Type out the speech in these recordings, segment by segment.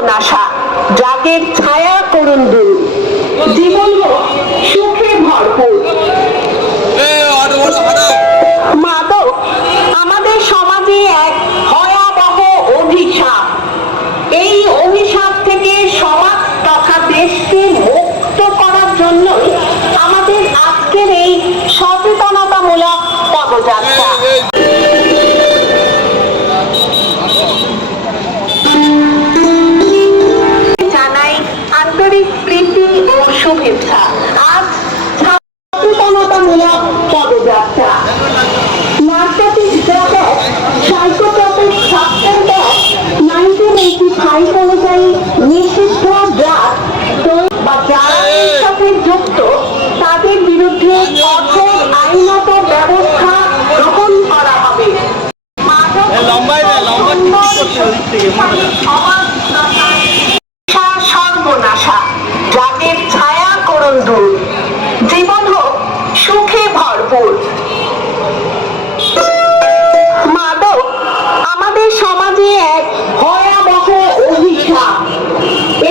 সর্বনাশা, যাদের ছায়া করুন দূর, জীবন হোক সুখে ভরপুর। মাদক আমাদের সমাজে এক ভয়াবহ অভিশাপ। এই অভিশাপ থেকে সমাজ তথা দেশকে মুক্ত করার জন্যই আমাদের আজকের এই সচেতনতামূলক পদযাত্রা। জানাই আন্তরিক প্রীতি ও শুভেচ্ছা। আজ সচেতনতামূলক পদযাত্রা। Narcotic drug act, psychotropic substance act 1985 অনুযায়ী নিষিদ্ধ ড্রাগ বা যারা এর সাথে যুক্ত তাদের বিরুদ্ধে কঠোর আইনত ব্যবস্থা গ্রহণ করা হবে। সর্বনাশা, যাদের ছায়া করুন দূর, জীবন হোক সুখে ভরপুর। মাদক আমাদের সমাজে এক ভয়াবহ অভিশাপ।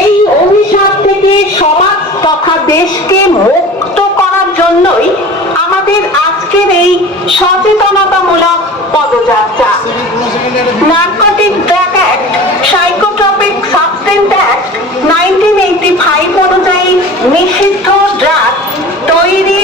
এই অভিশাপ থেকে সমাজ তথা দেশকে মুক্ত করার জন্যই আমাদের আজকের এই সচেতনতামূলক পদযাত্রা। Narcotic drug act, psychotropic substance act 1985 অনুযায়ী নিষিদ্ধ ড্রাগ তৈরি